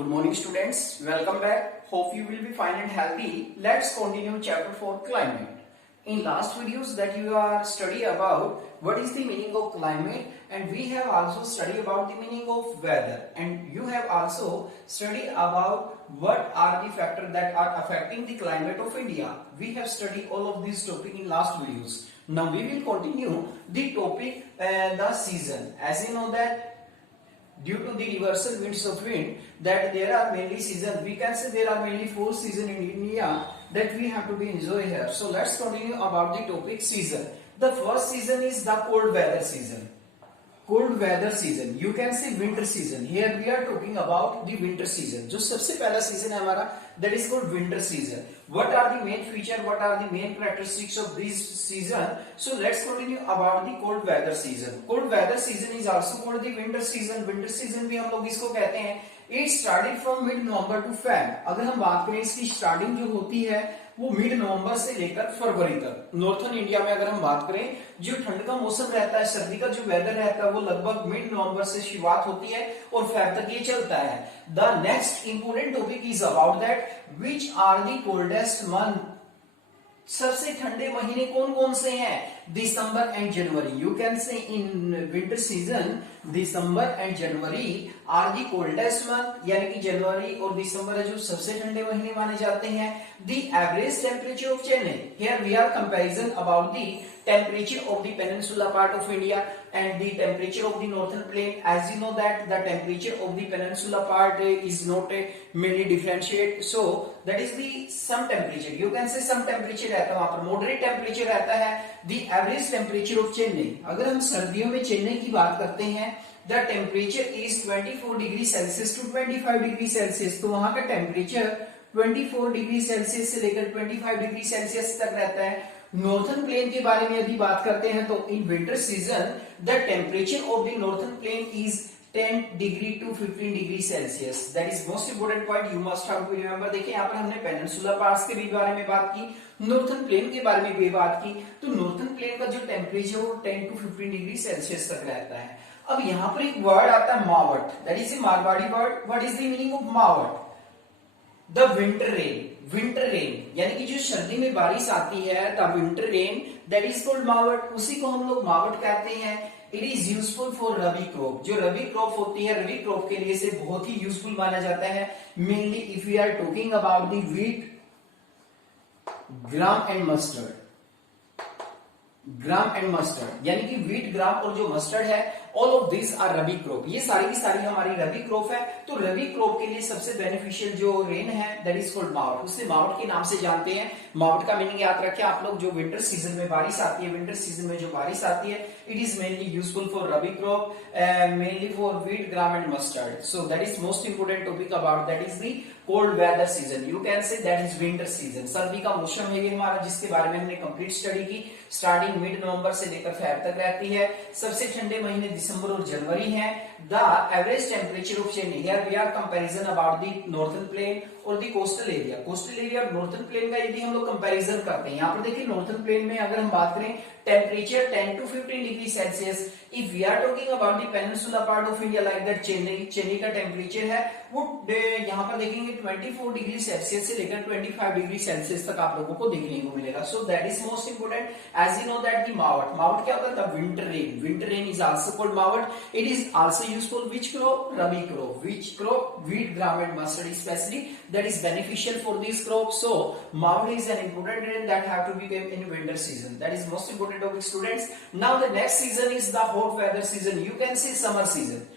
Good morning students, welcome back. Hope you will be fine and healthy. Let's continue chapter 4 climate. In last videos that you are study about what is the meaning of climate, and we have also studied about the meaning of weather, and you have also studied about what are the factors that are affecting the climate of India. We have studied all of these topics in last videos. Now we will continue the topic the season. As you know that due to the reversal winds of wind that there are mainly seasons, we can say there are mainly 4 seasons in India that we have to be enjoy here. So let's continue about the topic season. The first season is the cold weather season. Cold weather season, you can say winter season. Here we are talking about the winter season. जो सबसे पहला सीजन है हमारा that is called winter season. What are the main feature, what are the main characteristics of this season? So let's continue about the cold weather season. Cold weather season is also called the winter season. Winter season भी हम लोग इसको कहते हैं. It started from mid November to Feb. अगर हम बात करें इसकी स्टार्टिंग जो होती है वो मिड नवंबर से लेकर फरवरी तक. नॉर्थन इंडिया में अगर हम बात करें जो ठंड का मौसम रहता है, सर्दी का जो वेदर रहता है वो लगभग मिड नवंबर से शुरुआत होती है और फेब तक ये चलता है. The next important topic is about that which are the coldest month. सबसे ठंडे महीने कौन कौन से हैं? December and January. You can say in winter season December and January are the coldest month, यानी कि जनवरी और दिसंबर है जो सबसे ठंडे महीने माने जाते हैं. The average temperature of Chennai, here we are comparison about the temperature of the peninsula part of India and the temperature of the northern plain. As you know that the temperature of the peninsula part is not mainly differentiate, so that is the some temperature. You can say some temperature रहता है वहां पर, moderate temperature रहता है. The average temperature of Chennai, अगर हम सर्दियों में चेन्नई की बात करते हैं, the temperature is 24 degree Celsius to 25 degree Celsius. तो वहां का टेम्परेचर 24 डिग्री सेल्सियस से लेकर 25 डिग्री सेल्सियस तक रहता है. नॉर्थन प्लेन के बारे में यदि बात करते हैं तो in winter season the temperature of the northern plain is 10 degree to 15 degree Celsius. That is most important point, you must have to remember. देखिए यहाँ पर हमने पेनिनसुला पार्ट्स के भी बारे में बात की, नॉर्थन प्लेन के बारे में भी बात की. तो नॉर्थन प्लेन का जो टेम्परेचर वो 10 टू 15 डिग्री सेल्सियस तक रहता है. अब यहाँ पर एक वर्ड आता है मावट, that is a Marwari word. What is the meaning of mawat? The winter rain. Winter rain यानी कि जो सर्दी में बारिश आती है, the winter rain that is called mawat. उसी को हम लोग मावट कहते हैं. It is useful for rabi crop. जो रबी क्रॉप होती है, रबी क्रॉप के लिए से बहुत ही यूजफुल माना जाता है. Mainly if we are talking about the wheat, gram and mustard. Gram and mustard यानी कि व्हीट, ग्राम और जो मस्टर्ड है, all of this are rabi crop. ये सारी की सारी हमारी रबी क्रॉप है. तो रबी क्रॉप के लिए सबसे बेनिफिशियल जो रेन है दैट इज कॉल्ड मावट. उससे मावट के नाम से जानते हैं. मावट का मीनिंग याद रखें आप लोग. जो विंटर सीजन में बारिश आती है, विंटर सीजन में जो बारिश आती है, it is mainly useful for rabi crop, mainly for wheat, gram and mustard. So that is most important topic about that is the cold weather season. You can say that is winter season. सर्दी का मौसम है ये हमारा, जिसके बारे में हमने कंप्लीट स्टडी की. स्टार्टिंग मिड नवंबर से लेकर फेब तक रहती है. सबसे ठंडे महीने दिसंबर और जनवरी है. The average temperature of Chennai, here we are comparison about the northern plain और the coastal area. Coastal area और नॉर्थन प्लेन का यदि हम लोग कंपैरिजन करते हैं, यहाँ पर देखिए नॉर्थन प्लेन में अगर हम बात करें temperature 10 to 15 degree Celsius. If we are talking about the peninsula part of India like that Chennai, Chennai का टेम्परेचर है वो यहाँ पर देखेंगे 24 डिग्री सेल्सियस से लेकर 25 डिग्री सेल्सियस तक आप लोगों को देखने को मिलेगा. So that is most important. As you know that the mawat, मावट क्या होता है? Winter rain. Winter rain is also called mawat. It is also useful which crop? Rabi crop. Which crop? Wheat, gram and mustard specially that is beneficial for these crops. So mavat is an important rain that have to be in winter season. That is most important topic students. Now the next season is the hot weather season. You can say summer season.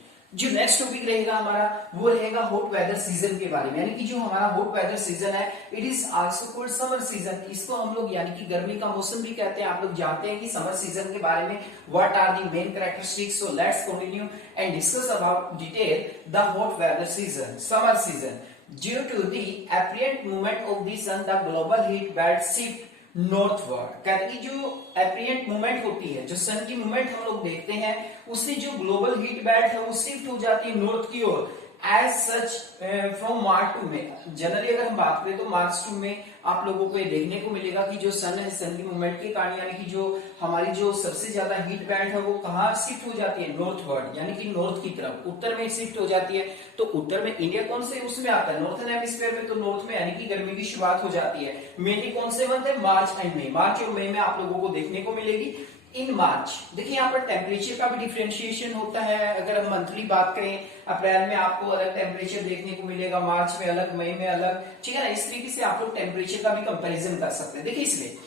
जो next topic रहेगा हमारा वो रहेगा hot weather season के बारे में. यानी कि जो हमारा हॉट वेदर सीजन है it is also called summer season. इसको हम लोग यानी कि गर्मी का मौसम भी कहते हैं. आप लोग जानते हैं कि समर सीजन के बारे में what are the main characteristics. So let's continue and discuss about detail the hot weather season, summer season. Due to the apparent movement of the sun, the global heat belt shift northward. कहते हैं कि जो apparent movement होती है, जो सन की movement हम लोग देखते हैं, उससे जो ग्लोबल हीट बेल्ट है वो शिफ्ट हो जाती है नॉर्थ की ओर. As such from March to May. Generally अगर हम बात करें तो मार्च टू में आप लोगों को ये देखने को मिलेगा कि जो सन है, सन की मूवमेंट के कारण यानी कि जो हमारी जो सबसे ज्यादा हीट बैंड है वो कहाँ शिफ्ट हो जाती है, नॉर्थवर्ड, यानी कि नॉर्थ की तरफ, उत्तर में शिफ्ट हो जाती है। तो उत्तर में इंडिया कौन से उसमें आता है, नॉर्थन हेमिस्फीयर में, तो नॉर्थ में यानी कि गर्मी की शुरुआत हो जाती है। मेनली कौन से मंथ है, मार्च एंड मई। मार्च और मई में आप लोगों को देखने को मिलेगी। इन मार्च देखिए यहाँ पर टेम्परेचर का भी डिफरेंशिएशन होता है। अगर हम मंथली बात करें, अप्रैल में आपको अलग टेम्परेचर देखने को मिलेगा, मार्च में अलग, मई में अलग, ठीक है ना। इस तरीके से आप लोग टेम्परेचर का भी कंपैरिजन कर सकते हैं। देखिए इसलिए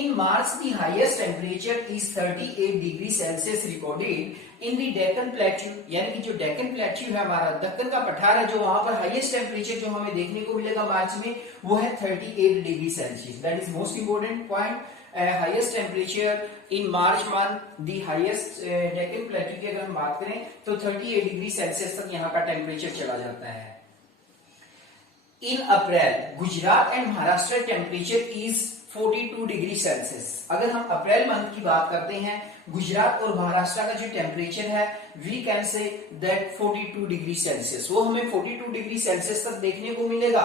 in March the highest temperature is 38 degree Celsius recorded in the Deccan plateau, यानी कि जो डेक्कन प्लेट्यू है हमारा, दक्कन का पठार है, जो वहां पर हाईएस्ट टेम्परेचर जो हमें देखने को मिलेगा मार्च में वो है 38 degree Celsius. That is most important point. Highest temperature in March month, the highest Deccan plateau की अगर हम बात करें तो 38 डिग्री सेल्सियस तक यहाँ का टेम्परेचर चला जाता है। In April Gujarat and Maharashtra temperature is 42 degree Celsius. अगर हम अप्रैल मंथ की बात करते हैं, गुजरात और महाराष्ट्र का जो टेम्परेचर है we can say that 42 degree Celsius, वो हमें 42 डिग्री सेल्सियस तक देखने को मिलेगा।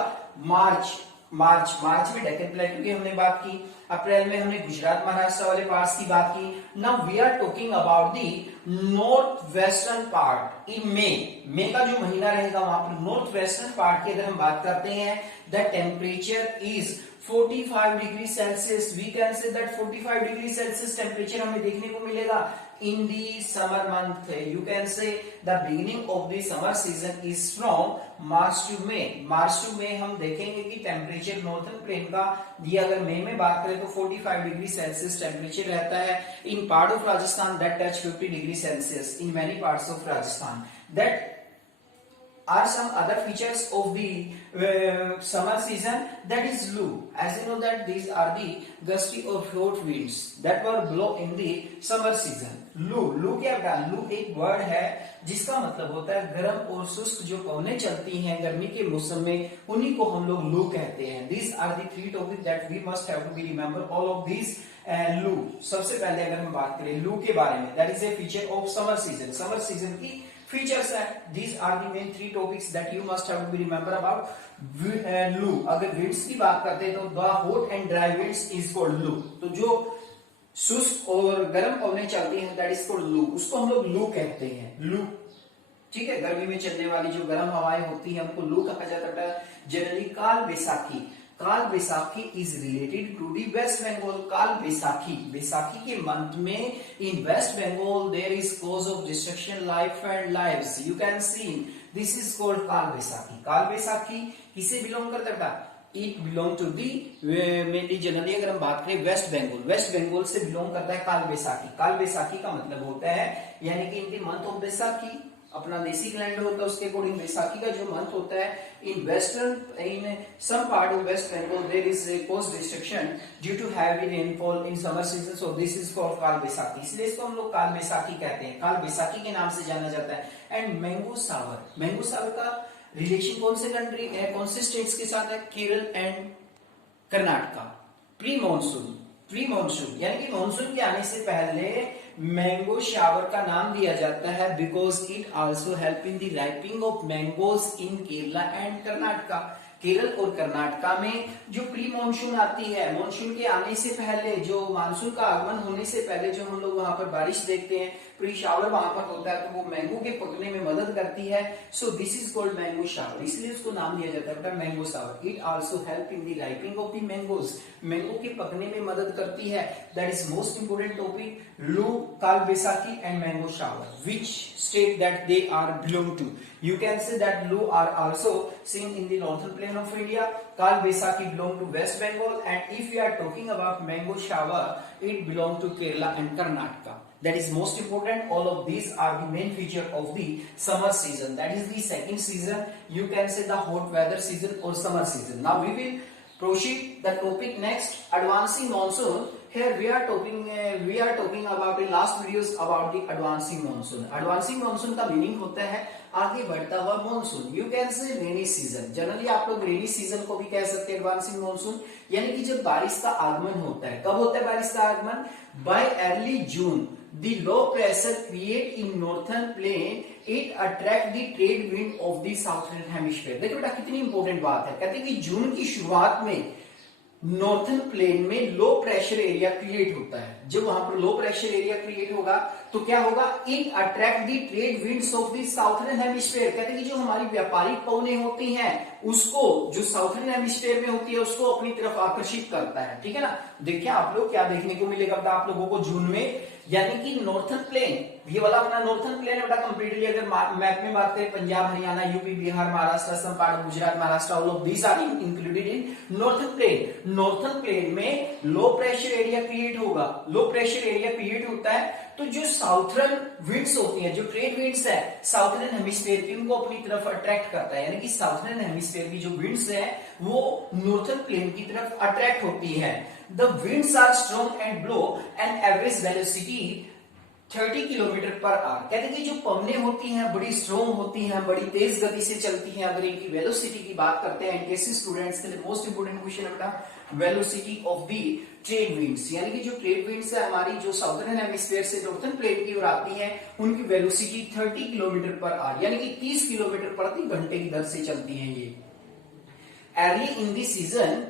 मार्च में डेक्कन प्लेट्यू की हमने बात की, अप्रैल में हमने गुजरात महाराष्ट्र वाले पार्ट्स की बात की। Now we are talking about the north western part in May का जो महीना रहेगा वहां पर नॉर्थ वेस्टर्न पार्ट की अगर हम बात करते हैं, the temperature is 45 degree Celsius. We can say that 45 degree Celsius temperature हमें देखने को मिलेगा in the summer month. You can say the beginning of the summer season is from March to May. March to May हम देखेंगे कि temperature northern plain का, ये अगर मई में बात करें तो 45 डिग्री सेल्सियस टेम्परेचर रहता है। In part of Rajasthan that touch 50 degree Celsius in many parts of Rajasthan. That are some other features of the summer season, that is Loo. As you know that these are the gusty or hot winds that were blow in the summer season. Loo क्या होता है, लू एक word है जिसका मतलब होता है गर्म और शुष्क जो पवनें चलती हैं गर्मी के मौसम में, उन्हीं को हम लोग लू कहते हैं। These are the three topics that we must have to be remember all of these. लू, सबसे पहले अगर हम बात करें लू के बारे में, that is a feature of summer season. Summer season की फीचर्स है। These are the main three topics that you must have to be remember about लू। अगर विंड्स की बात करते हैं तो the hot and dry winds is called लू। तो जो शुष्क और गर्म पवनें चलती हैं दैट इज कॉल्ड लू, उसको हम लोग लू कहते हैं। लू, ठीक है, गर्मी में चलने वाली जो गर्म हवाएं होती हैं उनको लू कहा जाता है। Generally Kal Baisakhi, Kal Baisakhi is related to the West Bengal. Kal Baisakhi, Baisakhi के मंथ में in West Bengal there is cause of destruction life and lives, you can see this is called Kal Baisakhi. Kal Baisakhi किसे बिलोंग करता है, it belong to the mainly generally अगर हम बात करें वेस्ट बंगाल, वेस्ट बंगाल से बिलोंग करता है काल बैसाखी। काल बैसाखी का मतलब होता है यानी कि in the month of Baisakhi, अपना देसी कैलेंडर होता है उसके अकॉर्डिंग बैसाखी का जो मंथ होता है in western in some part of West Bengal there is a coast destruction due to heavy rainfall in summer season, so this is called Kal Baisakhi. इसलिए इसको हम लोग काल बैसाखी कहते हैं, काल बैसाखी के नाम से जाना जाता है। एंड मैंगो सावर, मैंगो सावर का रिलेशन कौन से कंट्री कौन से स्टेट्स के साथ है, Kerala and Karnataka. Pre monsoon, pre monsoon यानी कि मानसून के आने से पहले मैंगो शावर का नाम दिया जाता है because it also help in the ripening of mangoes in Kerala and Karnataka. Kerala और कर्नाटका में जो प्री मानसून आती है, मानसून के आने से पहले, जो मानसून का आगमन होने से पहले जो हम लोग वहां पर बारिश देखते हैं, प्री शावर वहां पर होता है, तो वो मैंगो के पकने में मदद करती है। सो this is called mango shower, इसलिए उसको नाम दिया जाता है mango shower. It also help in the ripening of the mangoes, mango के पकने में मदद करती है। That is most important topic, लू, काल Baisakhi and mango shower, which state that they are belong to. You can say that Loo are also seen in the northern plain of India. Kal Baisakhi belong to West Bengal, and if we are talking about mango shower, it belong to Kerala and Karnataka. That is most important. All of these are the main feature of the summer season. That is the second season. You can say the hot weather season or summer season. Now we will proceed the topic next, advancing monsoon here we are talking about in last videos about the advancing monsoon. Advancing monsoon का meaning होता है आगे बढ़ता हुआ monsoon. You can से rainy season. Generally आप लोग rainy season को भी कह सकते हैं एडवांसिंग मानसून, यानी कि जब बारिश का आगमन होता है. कब होता है बारिश का आगमन? Bye early June the low pressure create in northern plain it attract the trade wind of the southern hemisphere. देखो बेटा कितनी इंपॉर्टेंट बात है. कहते हैं कि जून की शुरुआत में नॉर्थन प्लेन में लो प्रेशर एरिया क्रिएट होता है. जब वहां पर लो प्रेशर एरिया क्रिएट होगा तो क्या होगा? It attract the trade winds of the southern hemisphere. कहते हैं कि जो हमारी व्यापारिक पवनें होती हैं उसको, जो साउथर्न हेमिस्फीयर में होती है उसको अपनी तरफ आकर्षित करता है. ठीक है ना. देखिए आप लोग क्या देखने को मिलेगा बेटा आप लोगों को जून में, यानी कि नॉर्थन प्लेन, ये वाला अपना नॉर्थन प्लेन है बेटा. कंप्लीटली अगर मैप में बात करें पंजाब, हरियाणा, यूपी, बिहार, महाराष्ट्र, असम, पहाड़, Gujarat, Maharashtra, all of these are included in northern plain. Northern plain में लो प्रेशर एरिया क्रिएट होगा. लो प्रेशर एरिया क्रिएट होता है तो जो साउथर्न विंड्स होती है, जो ट्रेड विंड्स है साउथर्न हेमिस्फीयर की, उनको अपनी तरफ अट्रैक्ट करता है. यानी कि साउथर्न हेमिस्फीयर की जो विंड्स है वो नॉर्थन प्लेन की तरफ अट्रैक्ट होती है. The winds are strong and blow an average velocity 30 kilometre per hour. कहते हैं कि जो पवनें होती हैं बड़ी स्ट्रॉन्ग होती हैं, बड़ी तेज गति से चलती हैं. अगर इनकी वेलोसिटी की बात करते हैं कैसे स्टूडेंट्स के लिए मोस्ट इंपोर्टेंट क्वेश्चन है बेटा, velocity of the trade winds. यानी कि जो ट्रेड विंड्स है हमारी, जो साउथर्न हेमिस्फीयर से नॉर्थर्न प्लेन की ओर आती है, उनकी वेलोसिटी 30 किलोमीटर पर आवर यानी कि 30 किलोमीटर प्रति घंटे की दर से चलती है. ये early in the season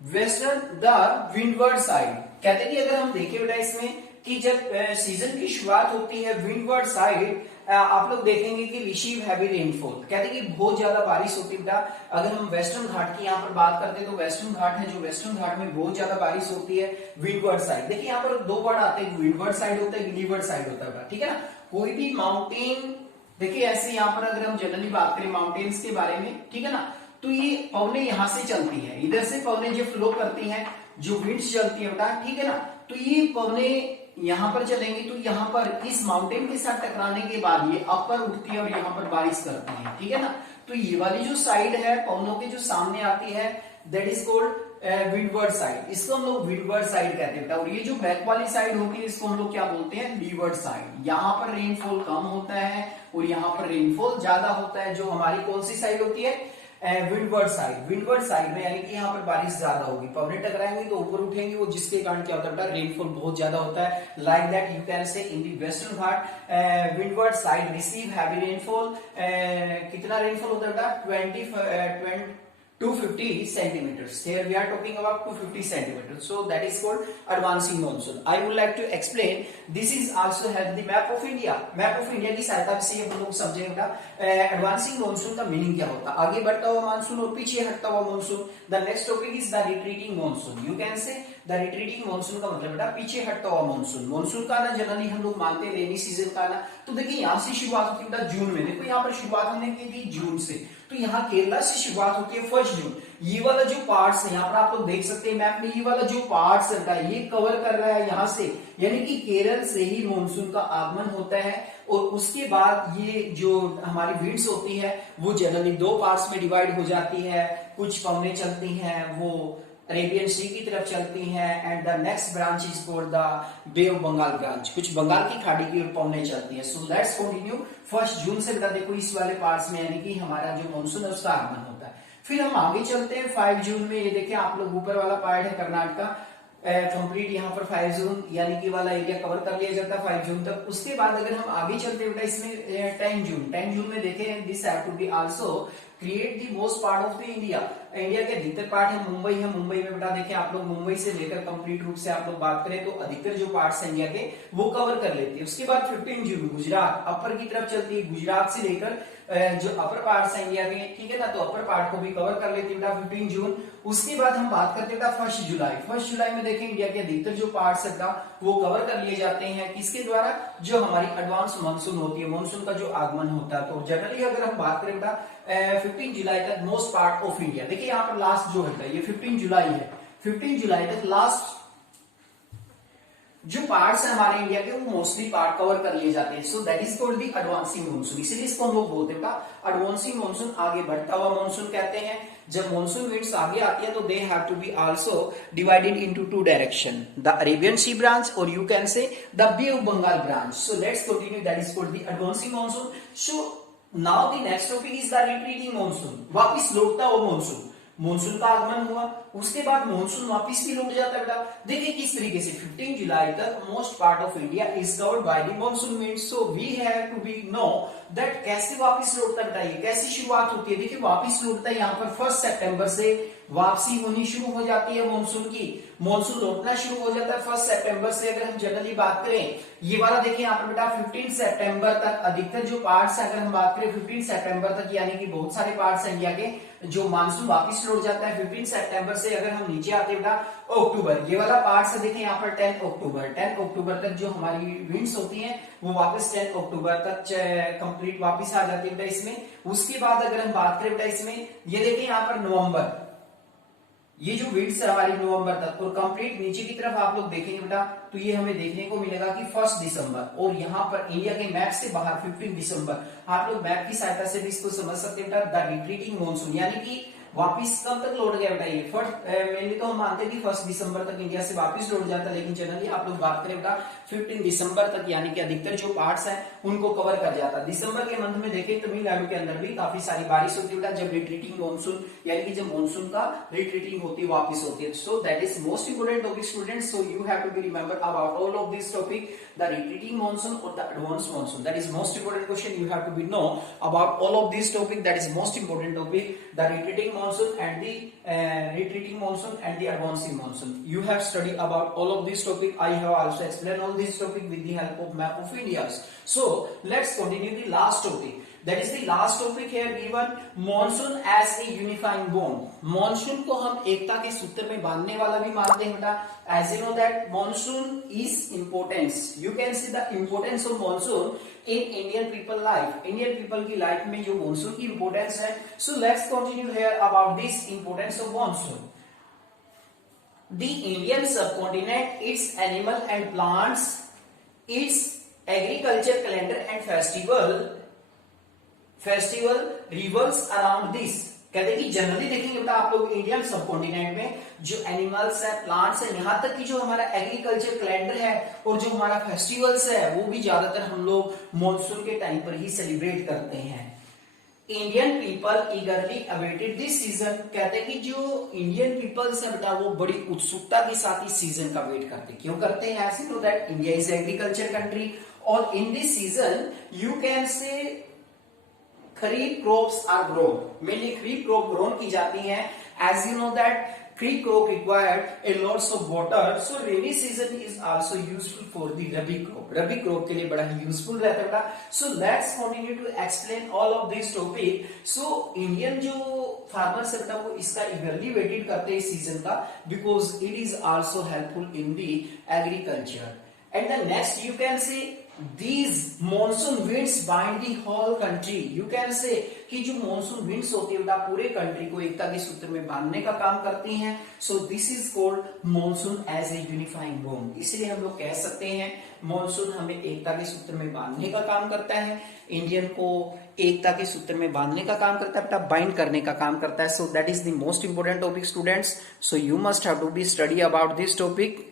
western the windward side. कहते हैं कि अगर हम देखें बेटा इसमें कि जब सीजन की शुरुआत होती है विंडवर्ड साइड, आप लोग देखेंगे कि रिसीव हैवी रेनफॉल. कहते हैं कि बहुत ज्यादा बारिश होती है बेटा. अगर हम वेस्टर्न घाट की यहाँ पर बात करते हैं तो वेस्टर्न घाट है, जो वेस्टर्न घाट में बहुत ज्यादा बारिश होती है विंडवर्ड साइड. देखिए यहाँ पर दो वर्ड आते हैं, विंडवर्ड साइड होता है, विंडवर्ड साइड होता है. ठीक है ना. कोई भी माउंटेन, देखिए ऐसे यहाँ पर अगर हम जनरली बात करें माउंटेन्स के बारे में, ठीक है ना, तो ये पवनें यहां से चलती हैं, इधर से पवनें जो फ्लो करती हैं, जो विंड्स चलती है बेटा, ठीक है ना. तो ये पवनें यहां पर चलेंगी तो यहां पर इस माउंटेन के साथ टकराने के बाद ये अपर उठती है और यहां पर बारिश करती है. ठीक है ना. तो ये वाली जो साइड है पवनों के जो सामने आती है that is called windward side. इसको हम लोग विंडवर्ड साइड कहते हैं. और ये जो बैक वाली साइड होती है इसको हम लोग क्या बोलते हैं? Levered side. यहाँ पर रेनफॉल कम होता है और यहाँ पर रेनफॉल ज्यादा होता है. जो हमारी कौन सी साइड होती है? Windward side. विंडवर्ड साइड में यानी कि यहाँ पर बारिश ज्यादा होगी, पवनें टकराएंगी तो ऊपर उठेंगी, वो जिसके कारण क्या होता है? रेनफॉल बहुत ज्यादा होता है. Like that you can say in the western Ghat windward side receive heavy rainfall. कितना रेनफॉल होता है बेटा? 250 centimeters. Here we are talking about 250 centimeters. So that is called advancing monsoon. I would like to explain. This is also have the map of India. Map of India की सहायता से हम लोग समझेंगे बेटा एडवांसिंग मानसून का meaning क्या होता है. आगे बढ़ता हुआ मानसून और पीछे हटता हुआ monsoon. The next topic is the retreating monsoon. You can say the retreating monsoon का मतलब बेटा पीछे हटता हुआ मानसून. मानसून का ना जनरली हम लोग मानते हैं रेनी सीजन का ना. तो देखिए यहाँ से शुरुआत होती है बेटा जून में. देखो यहाँ पर शुरुआत हमने की थी जून से, तो यहाँ केरला से शुरुआत होती है 1 जून. ये वाला जो पार्ट्स है यहाँ पर आप लोग देख सकते हैं मैप में, ये वाला जो पार्ट्स है ये कवर कर रहा है यहाँ से, यानी कि केरल से ही मानसून का आगमन होता है. और उसके बाद ये जो हमारी विंड्स होती है वो जनरली 2 पार्ट्स में डिवाइड हो जाती है. कुछ पवनें चलती हैं वो अरेबियन सी की तरफ चलती हैं and the next branch is called the bay of Bengal branch. कुछ बंगाल की खाड़ी की ओर पवनें चलती हैं. सो लेट्स कंटिन्यू. 1 जून से बेटा देखो इस वाले पार्ट्स में यानी कि हमारा जो मानसून है उसका आगमन होता है. फिर हम आगे चलते हैं 5 जून में. ये देखिए आप लोग ऊपर वाला पार्ट है कर्नाटका, कंप्लीट यहाँ पर 5 जून यानी कि वाला एरिया कवर कर लिया जाता है 5 जून तक. उसके बाद अगर हम आगे चलते हैं बेटा इसमें 10 जून में देखें this have to be also create the most part of the India. India के अधिकतर पार्ट है मुंबई है. मुंबई में बेटा देखिए आप लोग मुंबई से लेकर कंप्लीट रूप से आप लोग बात करें तो अधिकतर जो पार्ट्स है इंडिया के वो कवर कर लेते हैं. उसके बाद 15 जून गुजरात अपर की तरफ चलती है. गुजरात से लेकर जो अपर पार्ट्स है इंडिया के, ठीक है ना, तो अपर पार्ट को भी कवर कर लेती है बेटा 15 जून. उसके बाद हम बात करते हैं बेटा 1 जुलाई. 1 जुलाई में देखें इंडिया के अधिकतर जो पार्ट्स है वो कवर कर लिए जाते हैं. किसके द्वारा? जो हमारी एडवांस मानसून होती है, मानसून का जो आगमन होता है. तो जनरली अगर हम बात करें बेटा 15 जुलाई तक मोस्ट पार्ट ऑफ इंडिया. देखिए यहाँ पर लास्ट जो है ये 15 जुलाई है. 15 जुलाई तक लास्ट जो पार्ट्स है हमारे इंडिया के वो मोस्टली पार्ट कवर कर लिए जाते हैं, सो that is called the advancing monsoon. इसीलिए इसको हम लोग बोलते हैं एडवांसिंग मानसून, आगे बढ़ता हुआ मानसून कहते हैं। जब मानसून विंड्स आगे आती है तो they have to be also divided into two direction, the Arabian sea branch और you can say the bay of Bengal branch. So let's continue, that is called the advancing monsoon. So now the next topic is the retreating monsoon, वापिस लौटता हुआ monsoon. Monsoon का आगमन हुआ, उसके बाद monsoon वापिस भी लौट जाता है बेटा। देखिए किस तरीके से 15 जुलाई तक most part of India is covered by the monsoon wind. So we have to be know that कैसे वापिस लौटता है बेटा, ये कैसी शुरुआत होती है। देखिए वापिस लौटता है यहाँ पर 1 सितंबर से वापसी होनी शुरू हो जाती है मानसून की। मानसून लौटना शुरू हो जाता है 1 सितंबर से। अगर हम जनरली बात करें, ये वाला देखिए यहाँ पर बेटा 15 सितंबर तक अधिकतर जो पार्ट्स है, अगर हम बात करें 15 सितंबर तक, यानी कि बहुत सारे पार्ट्स हैं इंडिया के जो मानसून वापस लौट जाता है 15 सितंबर से। अगर हम नीचे आते हैं बेटा अक्टूबर, ये वाला पार्ट है देखिए यहाँ पर 10 अक्टूबर तक जो हमारी विंड्स होती हैं वो वापस 10 अक्टूबर तक कंप्लीट वापस आ जाती है बेटा इसमें। उसके बाद अगर हम बात करें बेटा इसमें, ये देखिए यहाँ पर नवंबर, ये जो विंड्स है हमारी नवंबर तक, और कंप्लीट नीचे की तरफ आप लोग देखेंगे बेटा तो ये हमें देखने को मिलेगा कि 1 दिसंबर, और यहाँ पर इंडिया के मैप से बाहर 15 दिसंबर। आप लोग मैप की सहायता से भी इसको समझ सकते हैं बेटा, द रिट्रीटिंग मानसून, यानी कि वापिस कब तक लौट गया बेटा ये फर्स्ट। मेनली तो हम मानते हैं कि 1 दिसंबर तक इंडिया से वापस लौट जाता है, लेकिन जनरली आप लोग बात करें बेटा 15 दिसंबर तक, यानी कि अधिकतर जो पार्ट्स हैं उनको कवर कर जाता है। दिसंबर के मंथ में देखें तमिलनाडु के अंदर भी काफी सारी बारिश होती है बेटा, जब रिट्रीटिंग मानसून यानी कि जब मानसून का रिट्रीटिंग होती है, वापस होती है। So that is most important topic students, so you have to be remember about all of this topic, the retreating monsoon और the advance monsoon. That is most important question, you have to be know about all of this topic, that is most important topic, the retreating monsoon and the retreating monsoon and the advancing monsoon. You have studied about all of this topic. I have also explained all this topic with the help of map of India. So let's continue the last topic. That is the last topic here given, monsoon as a unifying bond. Monsoon को हम एकता के सूत्र में बांधने वाला भी मानते हैं बेटा। As you know that monsoon is importance. You can see the importance of monsoon in Indian people life. Indian people की लाइफ में जो monsoon की importance है। So let's continue here about this importance of monsoon. The Indian subcontinent, its animal and plants, its agriculture calendar and festival revolves around this. कहते हैं कि generally देखेंगे बेटा आप लोग इंडियन सबकॉन्टिनेंट में जो एनिमल्स है, प्लांट्स है, यहाँ तक कि जो हमारा एग्रीकल्चर कैलेंडर है और जो हमारा फेस्टिवल्स है वो भी ज्यादातर हम लोग मॉनसून के टाइम पर ही सेलिब्रेट करते हैं। Indian people ईगरली awaited this season. कहते हैं कि जो इंडियन पीपल्स है बेटा वो बड़ी उत्सुकता के साथ इस सीजन का वेट करते हैं। क्यों करते हैं? As know that India is agriculture country, और in this season you can say kharif crops are grown. Mainly kharif crop grown की जाती हैं। As you know that kharif crop required a lots of water, so rainy season is also useful for the rabi crop. Rabi crop के लिए बड़ा ही useful रहता है। So let's continue to explain all of this topic. So Indian जो farmers है बेटा वो इसका ईगरली वेटेड करते हैं इस सीजन का, because it is also helpful in the agriculture. And the next you can से these monsoon winds bind the whole country. You can say कि जो monsoon winds होती है बेटा पूरे कंट्री को एकता के सूत्र में बांधने का काम करती हैं। So this is called monsoon as a unifying bond. इसलिए हम लोग कह सकते हैं मॉनसून हमें एकता के सूत्र में बांधने का काम करता है, इंडियन को एकता के सूत्र में बांधने का काम करता है बेटा, बाइंड करने का काम करता है। So that is the most important topic students. So you must have to be study about this topic.